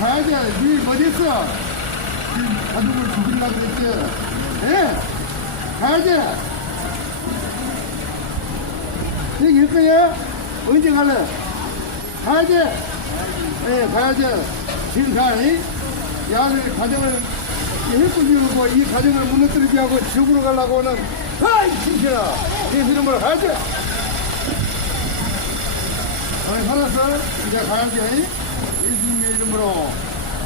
가야 돼. 니 어딨어? 니 가족을 죽이려고 그랬지? 가야제. 갈래? 가야지. 예, 가야지. 지금 가, 이? 야, 내 가정을 일꾼이고 이 가정을 무너뜨리게 하고 지옥으로 가려고는 아이, 진짜라. 예수 이름으로 가야지. 어이 살았어? 이제 가야지. 예수님의 이름으로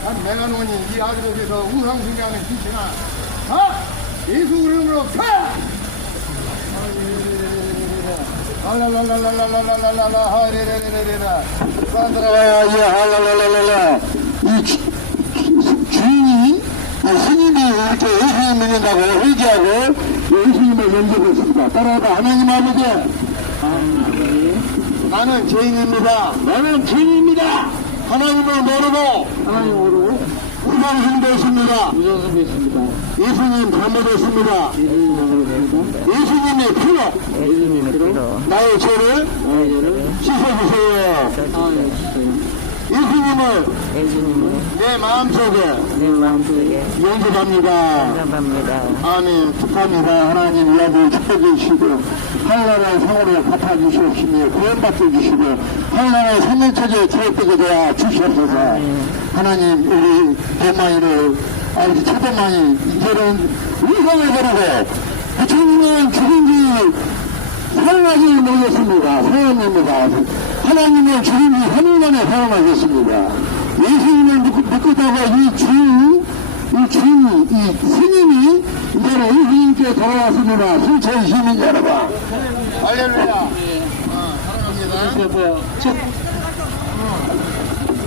한 메가노니 이 아들에 대해서 우상숭배하는 신체나 가! 예수 이름으로 가! 이 주인이 이 스님이 이렇게 예수님 믿는다고 회개하고 예수님을 연접했습니다 따라해봐 하나님 아버지 나는 죄인입니다. 나는 죄인입니다. 하나님을 모르고 하나님 모르고 우선승되십니다. 우선승되십니다. 예수님 잘못했습니다. 예수님 잘못했습니다. 예수님의 피로. 예수님의 피로. 나의 죄를. 나의 죄를. 씻어주세요. 아, 예, 씻어주세요. 수님을 예수님을 내 마음속에 내 마음속에 연습합니다. 생각합니다. 아멘. 축하합니다. 하나님 이야기 축복해주시고, 한나라의 상으로 갚아주시옵시며, 구원받게 주시고, 한나라의 생명체제 주역되게 되어 주시옵소서. 하나님, 우리 대마이를, 아버지 차대마이, 이제는 우상을 버리고, 부처님은 죽은 지 사랑하지 못했습니다. 사랑합니다. 하나님을 죽은 지 3일 만에 사랑하셨습니다. 예수님을 믿고, 믿고다가 이 주, 이 주인, 이 스님이 이제는 예수님께 돌아왔습니다. 순천 시민 여러분. 할렐루야. 어, 사랑합니다.